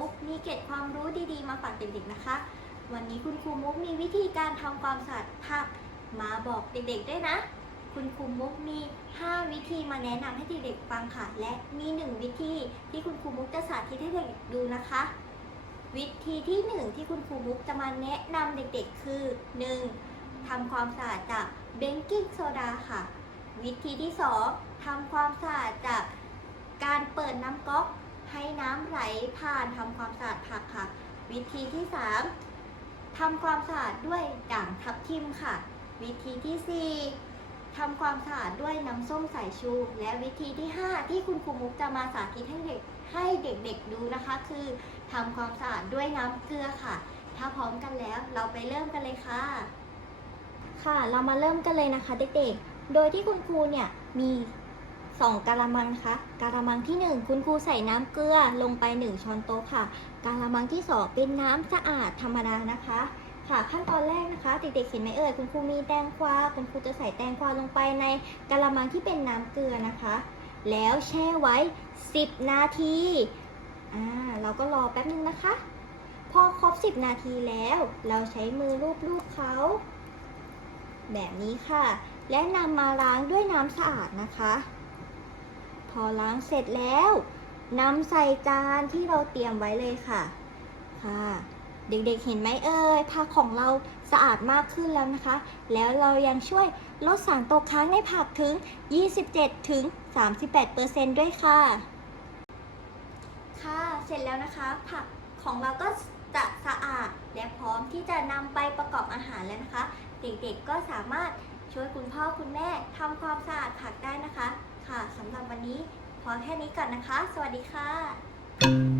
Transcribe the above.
มุก มีเกร็ดความรู้ดีๆ มาฝากเด็กๆนะคะ วันนี้คุณครูมุกมีวิธีการทำความสะอาดผักมาบอกเด็กๆด้วยนะ คุณครูมุกมี 5 วิธีมาแนะนำให้เด็กๆฟังค่ะ และมี 1 วิธีที่คุณครูมุกจะสาธิตให้เด็กดูนะคะ วิธีที่ 1 ที่คุณครูมุกจะมาแนะนำเด็กๆ คือ 1. ทำความสะอาดจากเบกกิ้งโซดาค่ะ วิธีที่ 2 ทำความสะอาดจากการเปิดน้ำก๊อก ให้น้ำไหลผ่านทำความสะอาดผักค่ะ วิธีที่ 3ทำความสะอาดด้วยด่างทับทิมค่ะ วิธีที่ 4ทำความสะอาดด้วยน้ำส้มสายชู และวิธีที่ 5 ที่คุณครูมุกจะมาสาธิตให้เด็กให้เด็กๆดูนะคะ คือทำความสะอาดด้วยน้ำเกลือค่ะ ถ้าพร้อมกันแล้วเราไปเริ่มกันเลยค่ะ ค่ะ เรามาเริ่มกันเลยนะคะเด็กๆ โดยที่คุณครูเนี่ยมี 2กะละมังนะคะกะละมังที่ 1 คุณครูใส่น้ำเกลือลงไป 1 ช้อนโต๊ะค่ะกะละมังที่ 2 เป็นน้ำสะอาดธรรมดานะคะ ค่ะขั้นตอนแรกนะคะเด็กๆเห็นไหมเอ่ยคุณครูมีแตงกวาคุณครูจะใส่แตงกวาลงไปในกะละมังที่เป็นน้ำเกลือนะคะ แล้วแช่ไว้ 10 นาทีอ่าเราก็รอแป๊บนึงนะคะ พอครบ 10 นาทีแล้ว เราใช้มือลูบๆเขาแบบนี้ค่ะ และนำมาล้างด้วยน้ำสะอาดนะคะ พอล้างเสร็จแล้วนำใส่จานที่เราเตรียมไว้เลยค่ะ ค่ะ เด็กๆเห็นไหมเอ่ยผักของเราสะอาดมากขึ้นแล้วนะคะ แล้วเรายังช่วยลดสารตกค้างในผักถึง 27 ถึง 38%ด้วยค่ะ ค่ะเสร็จแล้วนะคะ ผักของเราก็จะสะอาดและพร้อมที่จะนำไปประกอบอาหารแล้วนะคะ เด็กๆก็สามารถช่วยคุณพ่อคุณแม่ทำความสะอาดผักได้นะคะ ค่ะสำหรับวันนี้พอแค่นี้ก่อนนะคะ สวัสดีค่ะ